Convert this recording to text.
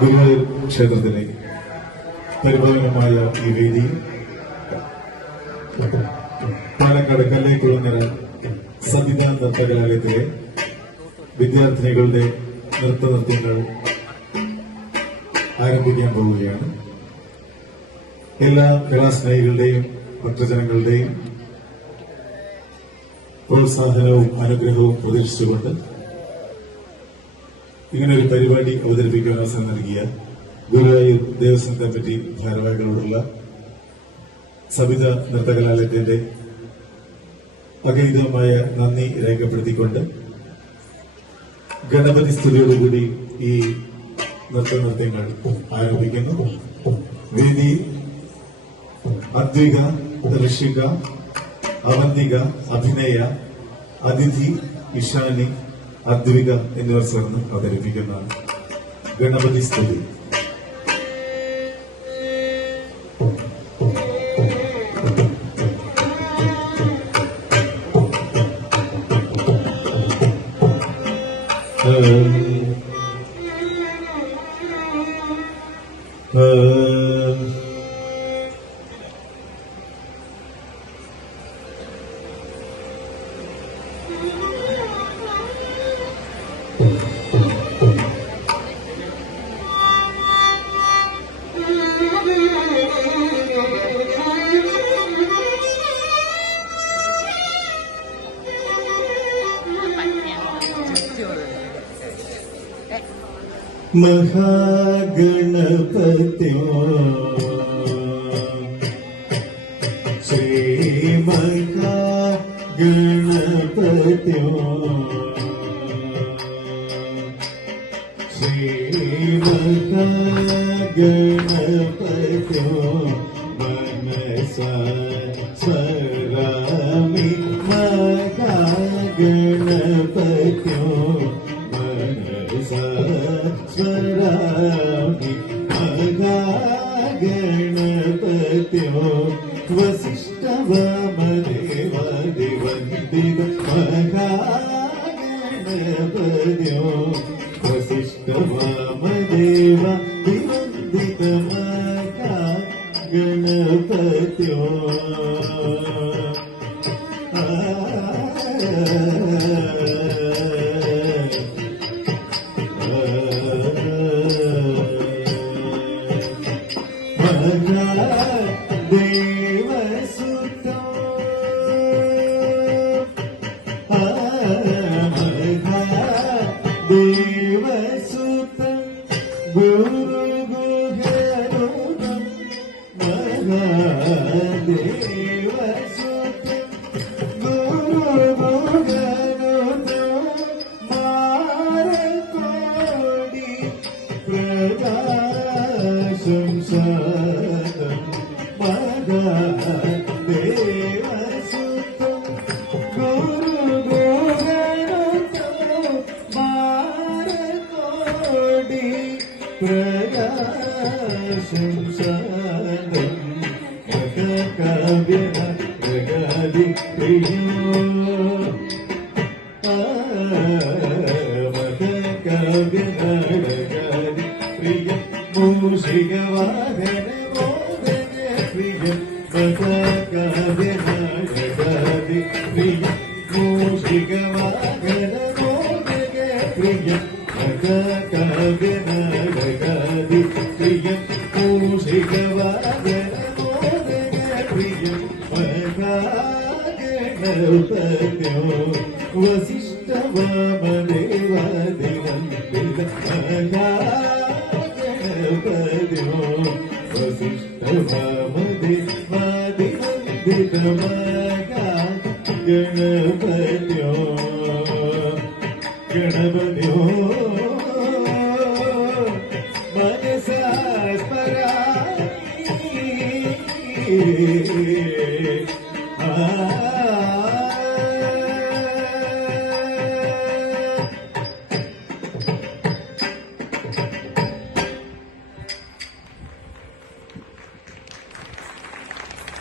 ഗുരുവായൂർ ക്ഷേത്രത്തിലെ പരിപാലനമായ ഈ വേദി പാലക്കാട് കല്ലേക്കുളങ്ങര സബിത നൃത്തകലാലയത്തിലെ വിദ്യാർത്ഥിനികളുടെ നൃത്തനൃത്യങ്ങൾ ആരംഭിക്കാൻ പോവുകയാണ്. എല്ലാ കലാസ്നേഹികളുടെയും ഭക്തജനങ്ങളുടെയും പ്രോത്സാഹനവും അനുഗ്രഹവും പ്രതീക്ഷിച്ചുകൊണ്ട് ഇങ്ങനൊരു പരിപാടി അവതരിപ്പിക്കാൻ അവസരം നൽകിയ ഗുരുവായൂർ ദേവസ്വം കമ്മിറ്റി ഭാരവാഹികളോടുള്ള സബിത നൃത്തകലാലയത്തിന്റെ അഗൈതമായ നന്ദി രേഖപ്പെടുത്തിക്കൊണ്ട് ഗണപതി സ്തുതിയോടുകൂടി ഈ നൃത്തനൃത്യങ്ങൾ ആരംഭിക്കുന്നു. വേദി അദ്വിക, ഋഷിക, അവന്തിക, അഭിനയ, അതിഥി, ഇഷാനി, അദ്വിക എന്നിവർ ചേർന്ന് അവതരിപ്പിക്കുന്നതാണ് ഗണപതി സ്തുതി. മഹാഗണപത്യോ ശ്രീ മഹാഗണപത്യോ ശ്രീ മഹാഗണപത്യോ മനസാ സ്വരാമി മഹാഗണപത്യോ സ്വരാമി മഹാഗണപത്യോ വസിഷ്ഠവാമദേവാദിവന്ദിത മഹാഗണപത്യോ വസിഷ്ഠവാമദേവ ദിവന്ദിത മഹാഗണപത്യോ ദേവസുതോ ദേവസുത ഗുരുഗുഹരുണം മഹാദേവസുത ഗുരുഗുഹരുണം മാരകോടി പ്രകാശം സദം ദേവസുതം ഗുരുഗുഹരുണം മാരകോടി പ്രകാശം സദം മഹാകാവ്യ പ്രഗതി പ്രിയോ മഹാകാവ്യ പ്രഗതി പ്രിയ മൂഷികവാഹന മോദന പ്രിയ മഹാകാവ്യ പ്രഗതി പ്രിയ മൂഷികവാഹന മോദന പ്രിയ മഹാകാവ്യ പ്രഗതി പ്രിയ മൂഷികവാഹന മോദന പ്രിയ മഹാഗണപത്യോ വസിഷ്ഠവാമദേവാദിവന്ദിത മഹാഗണപത്യോ വസിഷ്ഠവാമദേവാദിവന്ദിത മഹാഗണപത്യോ ഗണപത്യോ മനസാ സ്മരാമി